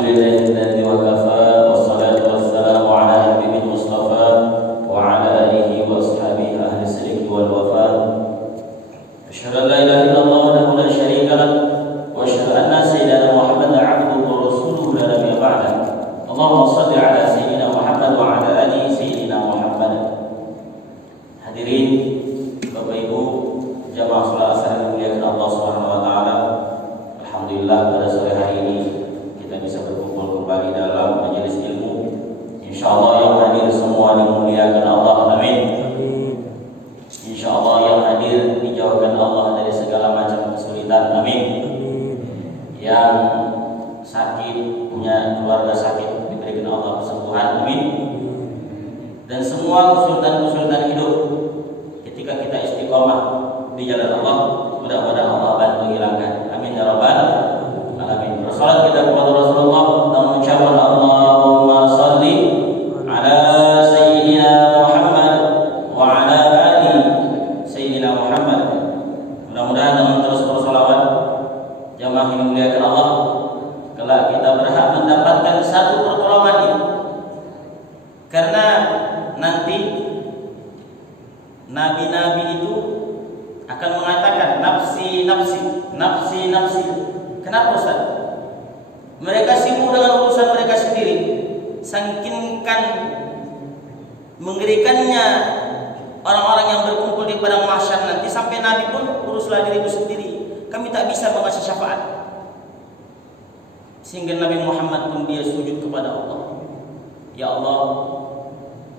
Alhamdulillahillazi wa kafa wassalatu wassalamu ala habibih mustafa wa ala alihi wa ashabihi ahli sidqi wal wafa. Asyhadu an la ilaha illallah wahdahu la syarika lah wa asyhadu anna sayyidana Muhammadan abduhu wa rasuluhu la nabiyya ba'dah. Allahumma shalli ala sayyidina Muhammad wa ala ali sayyidina Muhammad. Hadirin Bapak Ibu jamaah salat asar yang dimuliakan Allah Subhanahu wa taala. Alhamdulillah pada sore hari ini kita bisa berkumpul kembali dalam majelis ilmu. Insyaallah yang hadir semua dimuliakan Allah. Amin. Insyaallah yang hadir dijauhkan Allah dari segala macam kesulitan. Amin. Yang sakit, punya keluarga sakit, diberikan Allah kesembuhan. Amin. Dan semua kesulitan-kesulitan hidup ketika kita istiqomah di jalan Allah, mudah-mudahan Allah bantu hilangkan. Amin ya rabbal alamin. Bersalat kita kepada Rasulullah dan mengucapkan Allahumma shalli ala sayyidina Muhammad wa ala ali sayyidina Muhammad. Mudah-mudahan dengan terus bersolawat jamaah yang dimuliakan Allah, kelak kita berhak mendapatkan satu pertolongan ini. Karena nanti nabi-nabi itu akan mengatakan nafsi nafsi nafsi nafsi. Kenapa Ustaz? Mereka sibuk dengan urusan mereka sendiri. Saking mengerikannya orang-orang yang berkumpul di padang mahsyar nanti, sampai Nabi pun uruslah dirimu sendiri, kami tak bisa mengasih syafaat. Sehingga Nabi Muhammad pun dia sujud kepada Allah. Ya Allah,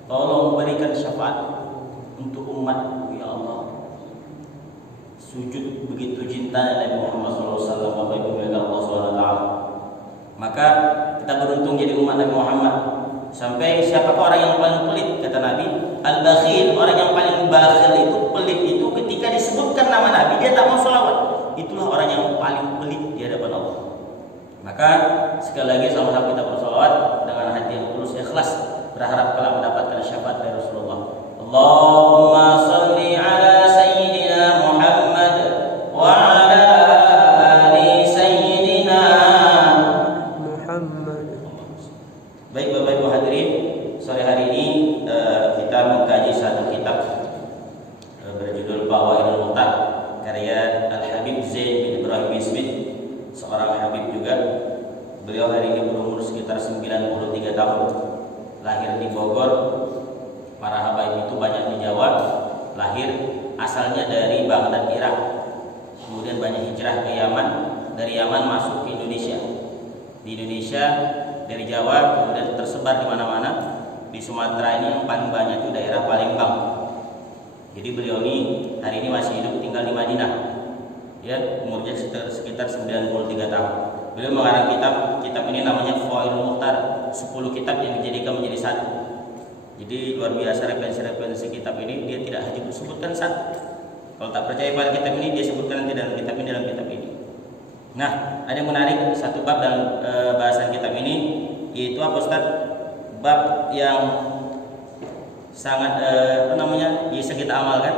tolong berikan syafaat untuk umatku ya Allah. Sujud begitu cinta Nabi Muhammad SAW, Bapak Ibu Allah SWT. Maka kita beruntung jadi umat Nabi Muhammad. Sampai siapakah orang yang paling pelit, kata Nabi, al-bakhil, orang yang paling bakhil itu, pelit itu ketika disebutkan nama Nabi dia tak mau sholawat. Itulah orang yang paling pelit di hadapan Allah. Maka sekali lagi sama-sama kita bersolawat dengan hati yang tulus ikhlas, berharap kalau mendapatkan syafaat dari Rasulullah. Allahumma shalli ala sayyidina Muhammad wa ala ali sayyidina Muhammad. Baik Bapak Ibu hadirin, sore hari ini kita mengkaji satu kitab berjudul Bawaidul Muhtar karya Al-Habib Zain bin Ibrahim Smith, seorang habib juga. Beliau hari ini berumur sekitar 93 tahun. Lahir di Bogor. Para habaib itu banyak di Jawa. Lahir asalnya dari Baghdad, Irak. Kemudian banyak hijrah ke Yaman. Dari Yaman masuk ke Indonesia. Di Indonesia dari Jawa kemudian tersebar di mana-mana. Di Sumatera ini yang paling banyak itu daerah Palembang. Jadi beliau ini hari ini masih hidup, tinggal di Madinah. Ya, umurnya sekitar 93 tahun. Beliau mengarang kitab ini namanya Fawaidul Muhtar, 10 kitab yang dijadikan menjadi satu. Jadi luar biasa referensi kitab ini, dia tidak hanya disebutkan satu. Kalau tak percaya pada kitab ini, dia sebutkan nanti dalam kitab ini. Nah, ada yang menarik satu bab dalam bahasan kitab ini, yaitu apa Ustaz? Bab yang sangat bisa kita amalkan.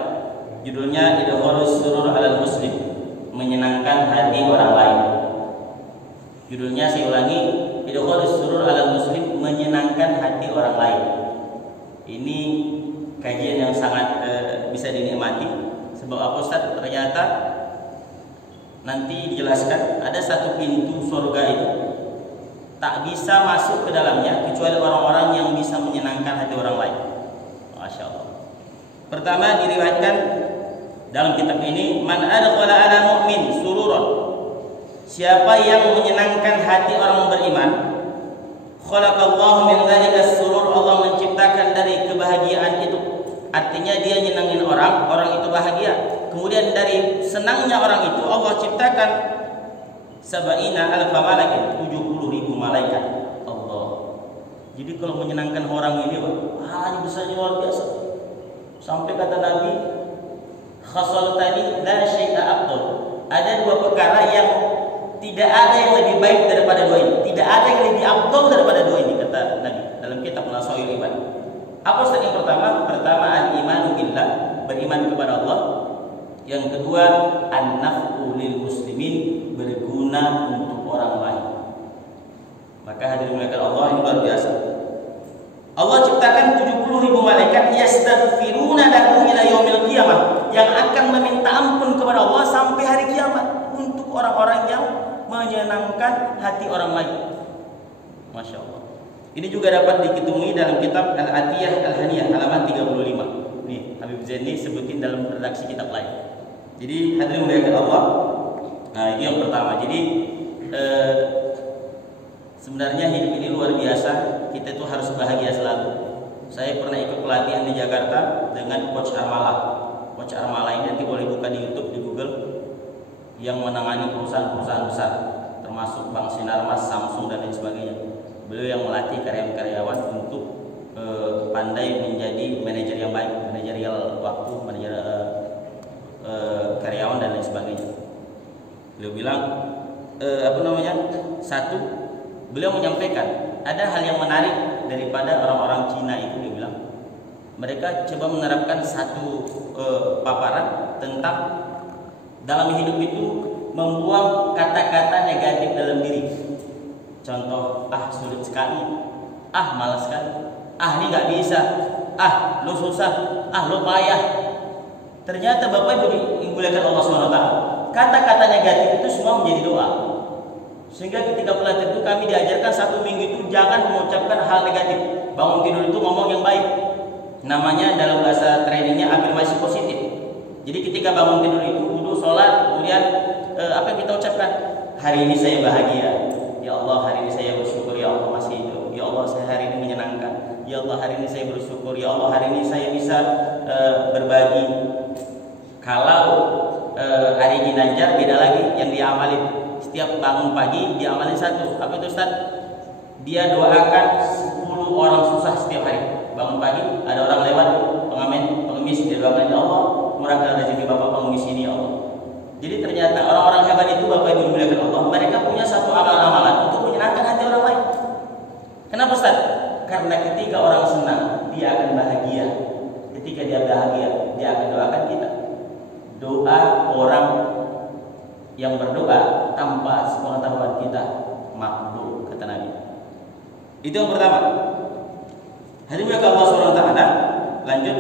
Judulnya Idkhalus surur 'alal muslim, menyenangkan hati orang lain. Judulnya saya ulangi, Idkhalus surur 'alal muslim, menyenangkan hati orang lain. Ini kajian yang sangat bisa dinikmati. Sebab apa Ustaz? Ternyata nanti dijelaskan ada satu pintu surga itu tak bisa masuk ke dalamnya kecuali orang-orang yang bisa menyenangkan hati orang lain. Masya Allah. Pertama diriwayatkan dalam kitab ini, man adkhala ala mu'min sururan, siapa yang menyenangkan hati orang beriman, khalaqallahu min dzalika surur, Allah menciptakan dari kebahagiaan itu. Artinya dia nyenangin orang itu bahagia. Kemudian dari senangnya orang itu Allah ciptakan sab'ina alfa malaikat, 70.000 malaikat. Allah. Jadi kalau menyenangkan orang ini pahalanya besarnya luar biasa. Sampai kata Nabi, khasaltani la syai'a afdal. Ada dua perkara yang tidak ada yang lebih baik daripada dua ini. Tidak ada yang lebih afdal daripada dua ini, kata Nabi dalam kitab Nasaihul Iman. Apa Ustaz yang pertama? Pertama al-imanu billah, beriman kepada Allah. Yang kedua an-naf'u lil muslimin, berguna untuk orang lain. Maka hadirin muliakan Allah, ini luar biasa. Allah ciptakan 70.000 malaikat yastaghfiruna lahu ila yaumil qiyamah, yang akan meminta ampun kepada Allah sampai hari kiamat untuk orang-orang yang menyenangkan hati orang lain. Masya Allah. Ini juga dapat diketemui dalam kitab Al-Atiyah Al-Haniyah halaman 35. Nih, Habib Zain ini sebutin dalam redaksi kitab lain. Jadi hadirin muliakan Allah. Nah, itu yang pertama. Jadi sebenarnya hidup ini luar biasa. Kita itu harus bahagia selalu. Saya pernah ikut pelatihan di Jakarta dengan Coach Armala. Coach Armala ini nanti boleh buka di YouTube, di Google, yang menangani perusahaan-perusahaan besar, termasuk Bank Sinarmas, Samsung dan lain sebagainya. Beliau yang melatih karyawan-karyawan untuk pandai menjadi manajer yang baik, manajerial waktu, manajer karyawan dan lain sebagainya. Beliau bilang satu, beliau menyampaikan ada hal yang menarik daripada orang-orang Cina itu. Dia bilang mereka coba menerapkan satu paparan tentang dalam hidup itu membuang kata-kata negatif dalam diri. Contoh, sulit sekali, malas sekali, ini nggak bisa, lo susah, lo payah. Ternyata Bapak Ibu dimuliakan Allah SWT, kata-kata negatif itu semua menjadi doa. Sehingga ketika pelatihan itu kami diajarkan 1 minggu itu jangan mengucapkan hal negatif. Bangun tidur itu ngomong yang baik. Namanya dalam bahasa trainingnya afirmasi positif. Jadi ketika bangun tidur itu wudu, sholat, kemudian apa yang kita ucapkan? Hari ini saya bahagia. Ya Allah, hari ini saya bersyukur, ya Allah masih hidup. Ya Allah, saya hari ini menyenangkan. Ya Allah, hari ini saya bersyukur. Ya Allah, hari ini saya bisa berbagi. Kalau hari ini Ginanjar beda lagi yang diamalin. Setiap bangun pagi diamalin satu. Apa itu Ustaz? Dia doakan 10 orang susah setiap hari. Bangun pagi ada orang lewat, pengemis, dia doakan, ya Allah, murahkan rezeki Bapak pengemis ini, ya Allah. Jadi ternyata orang-orang hebat itu Bapak Ibu dimuliakan Allah, mereka punya satu amalan-amalan untuk menyenangkan hati orang lain. Kenapa Ustaz? Karena ketika orang senang, dia akan bahagia. Ketika dia bahagia, dia akan doakan kita. Doa orang yang berdoa tanpa sepengetahuan kita makbul, kata Nabi. Itu yang pertama. Hadirin muliakan Allah SWT. Lanjut,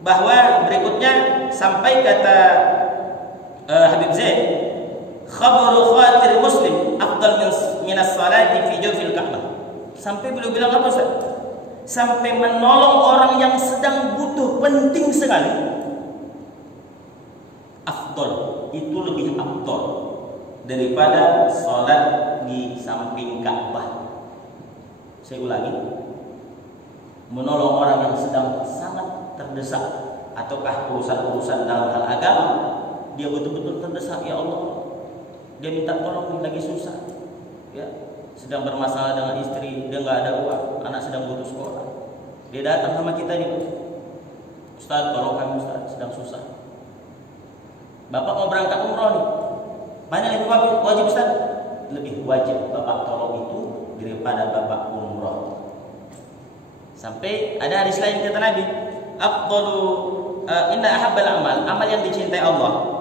bahwa berikutnya sampai kata Habib Zain, khabaru khatir muslim afdal min as-salati fi jawfil Ka'bah. Sampai beliau bilang apa Ustaz? Sampai menolong orang yang sedang butuh, penting sekali. Afdal, itu lebih afdal daripada salat di samping Ka'bah. Saya ulangi, menolong orang yang sedang sangat terdesak, ataukah urusan-urusan dalam hal agama, dia betul-betul terdesak, ya Allah, dia minta tolong, lagi susah, ya, sedang bermasalah dengan istri, dia nggak ada uang, anak sedang butuh sekolah, dia datang sama kita nih, Ustaz, tolong kami Ustaz, sedang susah. Bapak mau berangkat umroh nih, mana lebih wajib Ustaz? Lebih wajib Bapak tolong itu daripada Bapak umroh. Sampai ada hadis lain kata Nabi, afdalu inna ahabbal amal yang dicintai Allah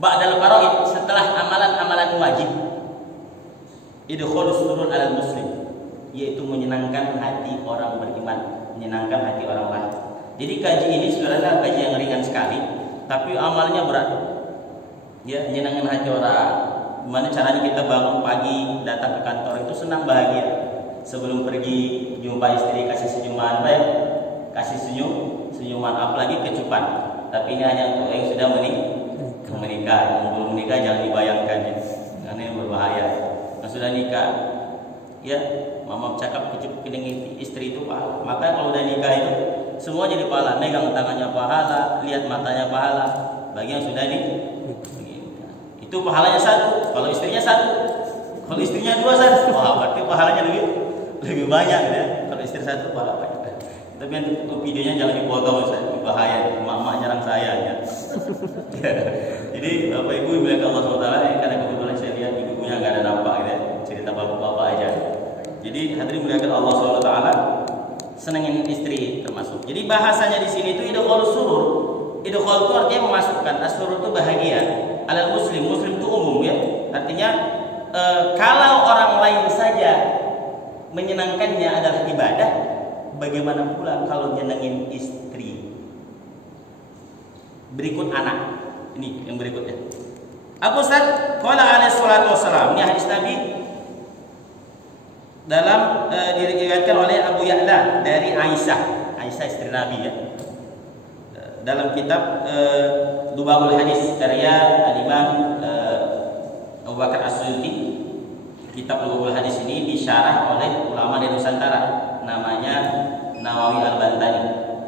ba'dal faraid, setelah amalan-amalan wajib, idkhulus surur alal muslim, yaitu menyenangkan hati orang beriman, menyenangkan hati orang lain. Jadi kaji ini sebenarnya kaji yang ringan sekali, tapi amalnya berat. Ya, menyenangkan hati orang. Gimana caranya kita bangun pagi, datang ke kantor itu senang, bahagia. Sebelum pergi jumpa istri, kasih senyuman baik, kasih senyuman, apalagi kecupan. Tapi ini hanya untuk yang sudah menikah. Yang belum menikah jangan dibayangkan ya, karena ini berbahaya. Yang sudah nikah, ya, mama cakap kecup kening istri itu pahala. Maka kalau udah nikah itu semua jadi pahala. Megang tangannya pahala, lihat matanya pahala. Bagi yang sudah nikah, itu pahalanya satu. Kalau istrinya satu, kalau istrinya dua satu, wah berarti pahalanya lebih banyak ya. Kalau istri satu pahala banyak. Tapi untuk videonya jangan dipotong, bahaya. Mak nyerang saya ya. Jadi Bapak Ibu dimuliakan Allah SWT, karena kebetulan saya lihat di bukunya nggak ada nampak gitu ya. Cerita bapak-bapak aja. Jadi hadirin muliakan Allah SWT, senengin istri termasuk. Jadi bahasanya di sini itu idkhal surur. Idkhal itu artinya memasukkan, as-surur itu bahagia. Alal muslim itu umum ya. Artinya kalau orang lain saja menyenangkannya adalah ibadah, bagaimana pula kalau nyenengin istri? Berikut anak. Ini yang berikutnya. Abu Ustaz, qala alaihi salatu wassalam. Ini hadis Nabi dalam diriwayatkan oleh Abu Ya'la dari Aisyah. Aisyah istri Nabi ya. Dalam kitab Lubabul Hadis karya Al-Imam Abu Bakar As-Suyuti. Kitab Lubabul Hadis ini disyarah oleh ulama dari Nusantara, namanya Nawawi Al-Bantani,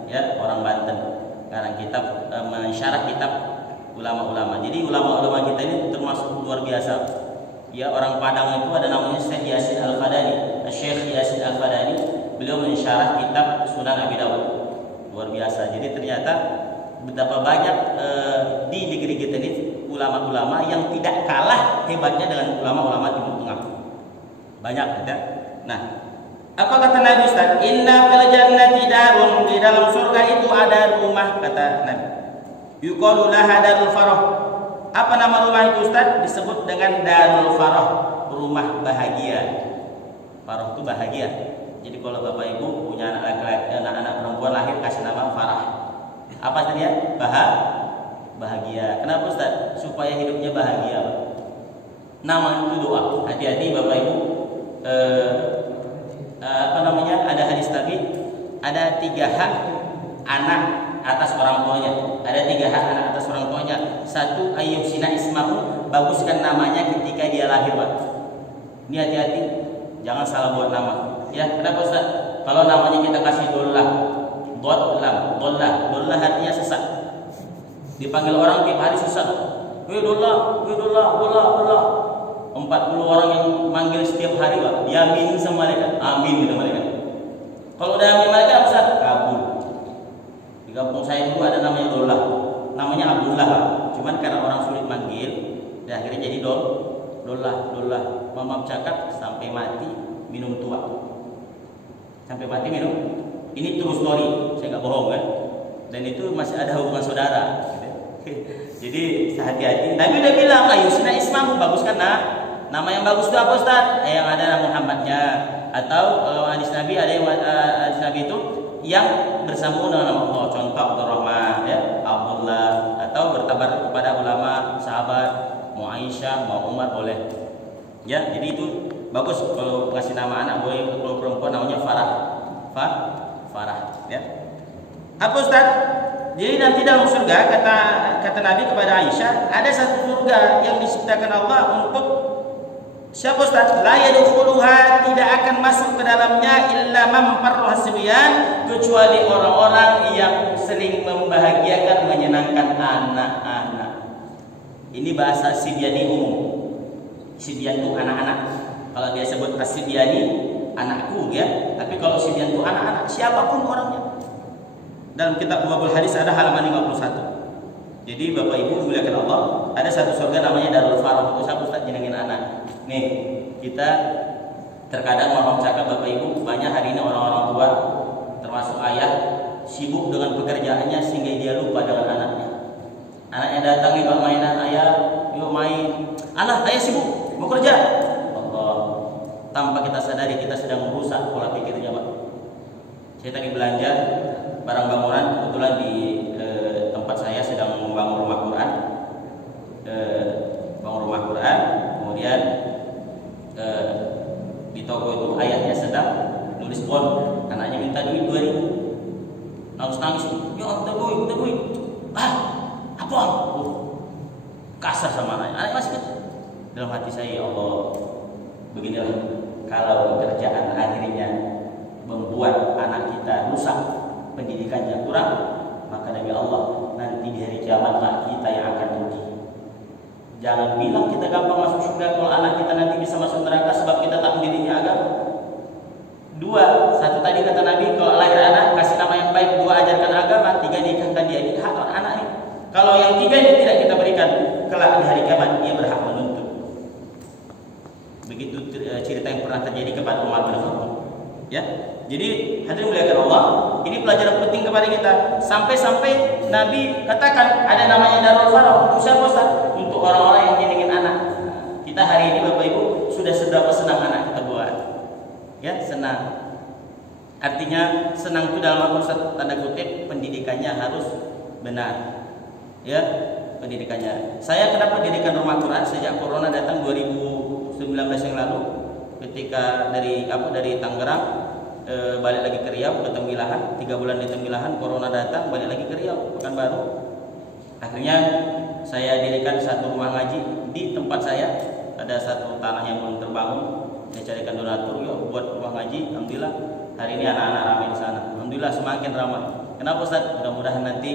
ya, orang Banten. Sekarang kitab mensyarah kitab ulama-ulama. Jadi ulama-ulama kita ini termasuk luar biasa. Ya, orang Padang itu ada namanya Syekh Yasin Al-Fadani. Syekh Yasin Al-Fadani, beliau mensyarah kitab Sunan Abi Dawud. Luar biasa. Jadi ternyata betapa banyak di negeri kita ini ulama-ulama yang tidak kalah hebatnya dengan ulama-ulama Timur Tengah. Banyak, ya. Nah, apa kata Nabi Ustaz? Inna fil jannati darun, di dalam surga itu ada rumah, kata Nabi. Yuqalu laha darul farah. Apa nama rumah itu Ustaz? Disebut dengan darul farah, rumah bahagia. Farah itu bahagia. Jadi kalau Bapak Ibu punya anak laki-laki, anak perempuan lahir, kasih nama Farah. Apa tadi ya? Bahagia. Kenapa Ustaz? Supaya hidupnya bahagia. Nama itu doa. Hati-hati Bapak Ibu. Ada hadis Nabi, ada 3 hak anak atas orang tuanya. Ada 3 hak anak atas orang tuanya. 1, ayyusina ismahu, baguskan namanya ketika dia lahir, Pak. Ini hati-hati, jangan salah buat nama. Ya, kenapa Ustaz? Kalau namanya kita kasih dollah artinya sesat. Dipanggil orang tiap hari sesat. Dollah. 40 orang yang manggil setiap hari, Pak. Yamin sama malaikat. Amin gitu malaikat. Kalau udah amin malaikat Ustaz, kabul. Di kampung saya dulu ada namanya Dollah. Namanya Abdullah, Pak. Cuman karena orang sulit manggil, dan akhirnya jadi Dollah. Mamam cakap sampai mati minum tua. Sampai mati minum. Ini true story, saya nggak bohong kan. Dan itu masih ada hubungan saudara. Jadi hati-hati. Nabi udah bilang, ayyusina ismahu, baguskan nama yang bagus itu apa Ustaz? Yang ada nama Muhammadnya. Atau hadis Nabi ada yang hadis Nabi itu yang bersambung dengan nama Allah. Contoh Abdurrahman, ya, Abdullah. Atau bertabar kepada ulama, sahabat, mau Aisyah, mau Umar boleh. Ya, jadi itu bagus kalau ngasih nama anak boleh. Kalau perempuan namanya Farah, ya. Apa Ustaz? Jadi nanti dalam surga kata Nabi kepada Aisyah, ada satu surga yang diciptakan Allah untuk siapa Ustaz? La yadkhuluha, tidak akan masuk ke dalamnya illa man farraha sibyan, kecuali orang-orang yang sering membahagiakan, menyenangkan anak-anak. Ini bahasa Sibyani umum. Sibyan itu anak-anak. Kalau dia sebut as-Sibyani, anakku, ya. Tapi kalau Sibyan itu anak-anak, siapapun orangnya. Dalam kitab Lubabul Hadis ada halaman 51. Jadi Bapak Ibu dimuliakan Allah, ada satu surga namanya Darul Farah. Itu siapa Ustaz? Jenengin anak. Nih, kita terkadang mau cakap Bapak Ibu, banyak hari ini orang-orang tua termasuk ayah sibuk dengan pekerjaannya sehingga dia lupa dengan anaknya. Anaknya datangi Pak mainan, ayah, yuk main. Ayah sibuk, mau kerja. Allah, tanpa kita sadari kita sedang merusak pola pikirnya, Pak. Saya tadi belanja barang bangunan, kebetulan di tempat saya sedang membangun rumah Quran, kemudian di toko itu ayahnya sedang nulis bon, anaknya minta duit 2.000, nangis, ya minta duit, apa? Kasar sama anaknya masih kecil. Dalam hati saya, ya Allah, beginilah kalau pekerjaan akhirnya membuat anak kita rusak, pendidikannya kurang, maka demi Allah nanti di hari kiamat kita yang akan rugi. Jangan bilang kita gampang masuk surga kalau anak kita nanti bisa masuk neraka sebab kita tak mendidiknya agama. 2, 1 tadi kata Nabi, kalau lahir anak kasih nama yang baik, 2 ajarkan agama, 3 nikahkan dia. Ini hak anak ini. Kalau yang 3 ini tidak kita berikan, kelak di hari kiamat dia berhak menuntut. Begitu cerita yang pernah terjadi kepada Umar bin Khattab. Ya, jadi hadirin muliakan Allah, ini pelajaran penting kepada kita. Sampai-sampai Nabi katakan ada namanya Darul Farah. Untuk siapa Ustaz? Untuk orang-orang yang nyenengin anak. Kita hari ini Bapak Ibu sudah seberapa senang anak kita buat. Ya, senang. Artinya senang itu dalam tanda kutip pendidikannya harus benar. Ya, pendidikannya. Saya kenapa pendidikan rumah Quran sejak corona datang 2019 yang lalu, ketika dari Tangerang balik lagi ke Riau ke Tembilahan, 3 bulan di Tembilahan, corona datang, balik lagi ke Riau, Pekanbaru. Akhirnya saya dirikan satu rumah ngaji di tempat saya. Ada satu tanah yang belum terbangun, saya carikan donatur, yuk buat rumah ngaji. Alhamdulillah hari ini anak-anak ramai di sana. Alhamdulillah semakin ramai. Kenapa Ustaz? Mudah-mudahan nanti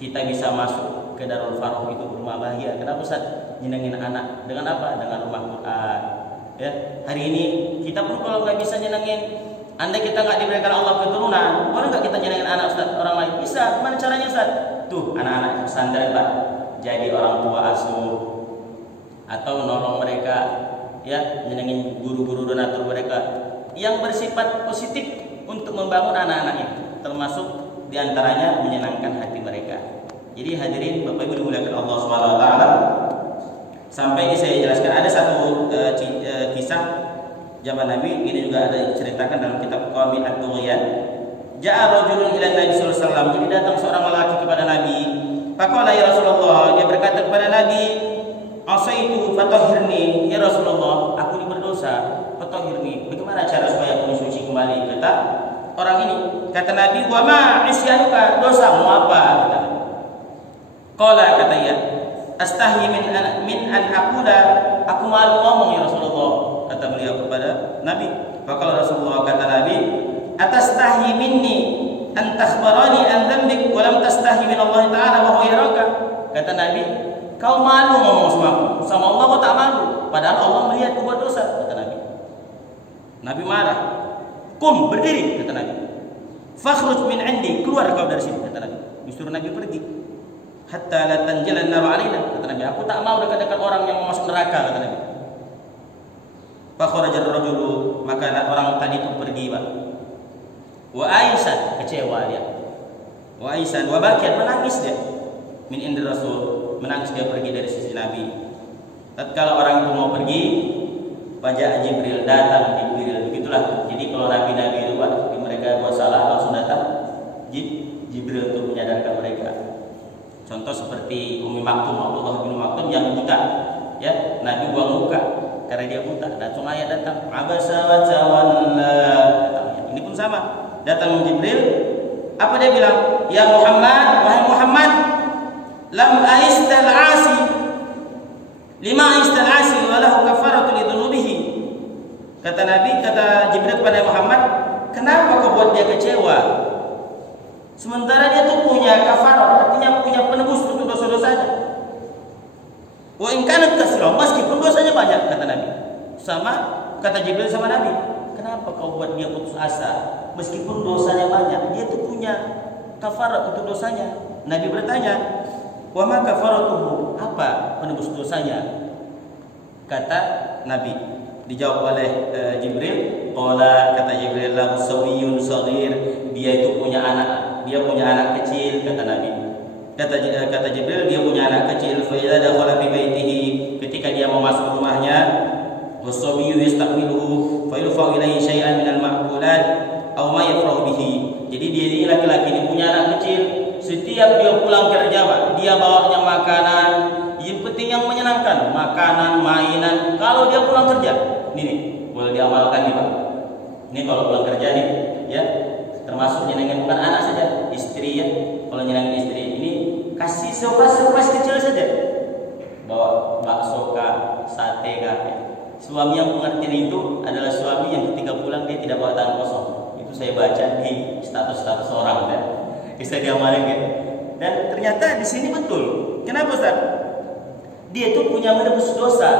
kita bisa masuk ke Darul Faroh, itu rumah bahagia. Kenapa Ustaz? Nyenengin anak dengan apa? Dengan rumah Quran. Ya, hari ini kita pun kalau nggak bisa nyenengin, andai kita nggak diberikan Allah keturunan, boleh nggak kita nyenengin anak Ustaz orang lain? Bisa. Gimana caranya Ustaz? Tuh anak-anak pesantren Pak, jadi orang tua asuh atau nolong mereka, ya, nyenengin guru-guru donatur mereka yang bersifat positif untuk membangun anak-anaknya, termasuk diantaranya menyenangkan hati mereka. Jadi hadirin Bapak Ibu dimuliakan Allah Subhanahu Wa Taala. Sampai ini saya jelaskan ada satu kisah zaman Nabi, ini juga ada diceritakan dalam kitab Qawmi At-Tughyan. Ja'a rajulun ila Nabi sallallahu alaihi wasallam. Jadi datang seorang lelaki kepada Nabi. Faqala ya Rasulullah, dia berkata kepada Nabi, "Asaitu fatahhirni." Ya Rasulullah, aku ini berdosa, fatahhirni. Bagaimana cara supaya aku suci kembali? Kata orang ini. Kata Nabi, "Wa ma isyanuka?" Dosamu apa? Kata Nabi. Qala, kata ia, "Astahi min an aqula." Aku malu ngomong ya Rasulullah, kata beliau kepada Nabi. Faqala Rasulullah, kata Nabi, "Atastahi minni an takhbarani an dzambik wa lam tastahi min Allah Ta'ala wa huwa yaraka." Kata Nabi, kau malu ngomong sama Allah, kau tak malu, padahal Allah melihat kau buat dosa, kata Nabi. Nabi marah. "Kum, berdiri," kata Nabi. "Fakhruj min 'indi," keluar kau dari sini, kata Nabi. Disuruh Nabi pergi. "Hatta la tanjalan nar 'alaina," kata Nabi. Aku tak mau dekat-dekat orang yang mau masuk neraka, kata Nabi. Fakharaja ar-rajulu, maka orang tadi itu pergi, Pak. Wa Aisyah, kecewa dia. Wa Aisyah, wa bakiat, menangis dia. Min indi Rasul, menangis dia pergi dari sisi Nabi. Tatkala orang itu mau pergi, Faja'a Jibril, datang Jibril. Begitulah. Jadi kalau nabi-nabi itu Pak, mereka buat salah langsung datang Jibril untuk menyadarkan mereka. Contoh seperti Ummi Maktum, Abdullah bin Maktum yang buta, ya, Nabi buang muka karena dia buta. Langsung ayat datang, "Abasa wa tawalla." Ini pun sama. Datang Jibril, apa dia bilang? "Ya Muhammad, wahai Muhammad, lam aistal asi lima aistal asi wa lahu kafaratu lidzunubihi." Kata Nabi, kata Jibril kepada Muhammad, kenapa kau buat dia kecewa? Sementara dia tuh punya kafarah, artinya punya penebus untuk dosa-dosanya. Wa in kanat kasira, meskipun dosanya banyak, kata Nabi. Sama kata Jibril sama Nabi, kenapa kau buat dia putus asa? Meskipun dosanya banyak, dia tuh punya kafarah untuk dosanya. Nabi bertanya, "Wa ma kafaratuhu?" Apa penebus dosanya? Kata Nabi, dijawab oleh Jibril, qala, kata Jibril, lahu sawiyyun shaghir, dia itu punya anak kecil, kata Nabi. Kata Jibril, dia punya anak kecil. Fa idza dakhala fi baitihi, ketika dia mau masuk rumahnya, wasawiyyu yastaqbiluhu fa yurfa'u ilayhi shay'an minal ma'kulat aw ma yafrahu bihi. Jadi dia ini laki-laki ini punya anak kecil, setiap dia pulang kerja, Pak, dia bawanya makanan, yang penting yang menyenangkan, makanan, mainan. Kalau dia pulang kerja, ini boleh diamalkan nih, Pak. Ini kalau pulang kerja nih, ya, termasuk nyenengin bukan anak saja, istri, ya. Kalau nyenengin istri ini kasih surprise kecil saja. Bawa bakso kah, sate kah. Ya. Suami yang pengertian itu adalah suami yang ketika pulang dia tidak bawa tangan kosong. Itu saya baca di status-status orang, ya. Bisa diamalin, ya. Dan ternyata di sini betul. Kenapa, Ustaz? Dia itu punya penebus dosa.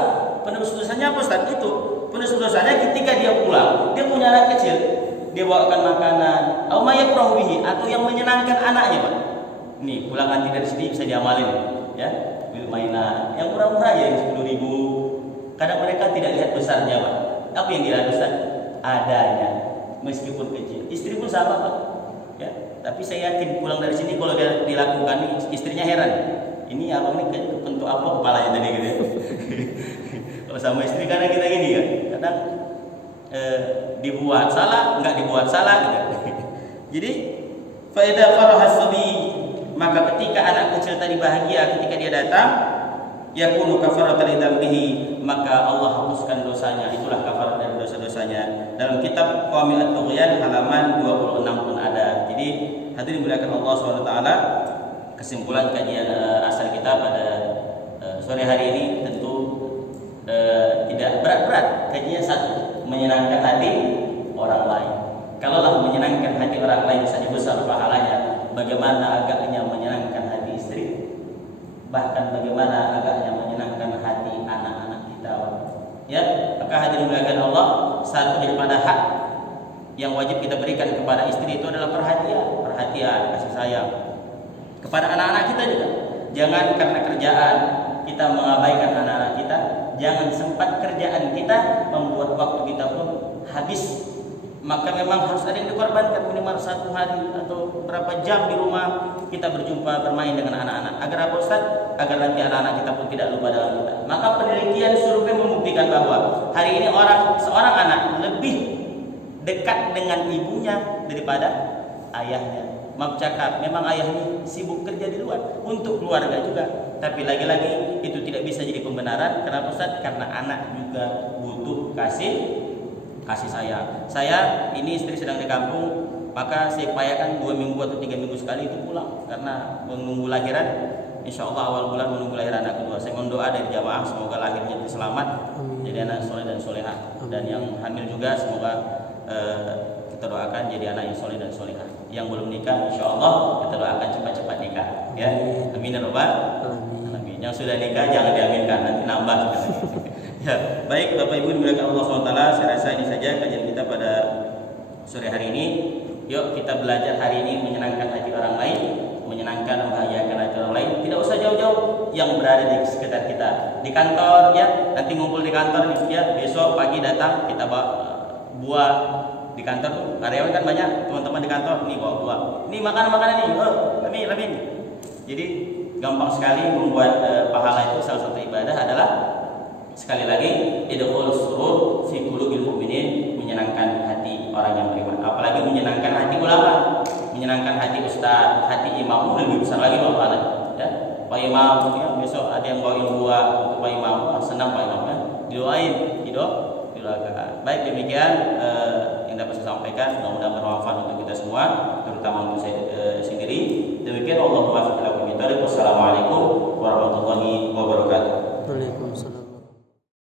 Penebus dosanya apa, Ustaz? Itu penebus dosanya ketika dia pulang, dia punya anak kecil, dia bawakan makanan, au mayakrahu bihi, atau yang menyenangkan anaknya, Pak. Nih, pulang nanti dari sini bisa diamalin, ya. Beli mainan yang murah-murah ya, yang 10.000. Kadang mereka tidak lihat besarnya, Pak. Apa yang dilihat besar? Adanya, meskipun kecil. Istri pun sama, Pak. Ya, tapi saya yakin pulang dari sini kalau dia dilakukan, istrinya heran. Ini abang ini bentuk apa kepalanya tadi gitu ya. Kalau sama istri kadang kita gini kan, kadang dibuat salah, enggak dibuat salah gitu. Jadi faida farahas sabi, maka ketika anak kecil tadi bahagia ketika dia datang, yakunu kafaratan lidzambihi, maka Allah hapuskan dosanya. Itulah kafarat dari dosa-dosanya. Dalam kitab Qamil At-Tughyan halaman 26 pun ada. Jadi hadirin dimuliakan Allah SWT, kesimpulan kajian asal kita pada sore hari ini tentu tidak berat-berat. Kajian satu, menyenangkan hati orang lain. Kalaulah menyenangkan hati orang lain saja besar pahalanya, bagaimana agaknya menyenangkan hati istri? Bahkan bagaimana agaknya menyenangkan hati anak-anak kita. Ya, maka hadirin dimuliakan Allah, satu daripada hak yang wajib kita berikan kepada istri itu adalah perhatian, kasih sayang. Kepada anak-anak kita juga, jangan karena kerjaan kita mengabaikan anak-anak kita. Jangan sempat kerjaan kita membuat waktu kita pun habis. Maka memang harus ada yang dikorbankan, minimal 1 hari atau berapa jam di rumah kita berjumpa bermain dengan anak-anak. Agar apa Ustaz? Agar nanti anak-anak kita pun tidak lupa dengan kita. Maka penelitian survei membuktikan bahwa hari ini seorang anak lebih dekat dengan ibunya daripada ayahnya. Maaf cakap, memang ayahnya sibuk kerja di luar untuk keluarga juga. Tapi lagi-lagi itu tidak bisa jadi pembenaran. Kenapa Ustaz? Karena anak juga butuh kasih sayang. Saya ini istri sedang di kampung, maka saya upayakan 2 minggu atau 3 minggu sekali itu pulang karena menunggu lahiran. Insya Allah awal bulan menunggu lahiran anak kedua. Saya mohon doa dari jamaah semoga lahirnya selamat, jadi anak soleh dan solehah. Dan yang hamil juga semoga kita doakan jadi anak yang soleh dan solehah. Yang belum nikah, insya Allah kita doakan cepat-cepat nikah. Ya, amin ya rabbal alamin. Yang sudah nikah jangan diaminkan, nanti nambah. Ya, baik Bapak Ibu dimuliakan Allah SWT, saya rasa ini saja kajian kita pada sore hari ini. Yuk kita belajar hari ini menyenangkan hati orang lain, menyenangkan, membahagiakan hati orang lain. Tidak usah jauh-jauh, yang berada di sekitar kita, di kantor ya, nanti ngumpul di kantor nih ya, besok pagi datang kita bawa buah. Di kantor karyawan kan banyak, teman-teman di kantor nih bawa buah, ini makanan nih, Ramin. Jadi gampang sekali membuat pahala itu. Salah satu ibadah adalah sekali lagi idkhul surur fi qulubil mu'minin, menyenangkan hati orang yang beriman. Apalagi menyenangkan hati ulama, menyenangkan hati ustaz, hati imam, lebih besar lagi pahalanya. Ya, Pak Imam ya, besok ada yang bawain buah untuk Pak Imam, senang Pak Imam ya, didoain, didoakan. Baik, demikian yang dapat saya sampaikan, mudah-mudahan bermanfaat untuk kita semua, terutama untuk saya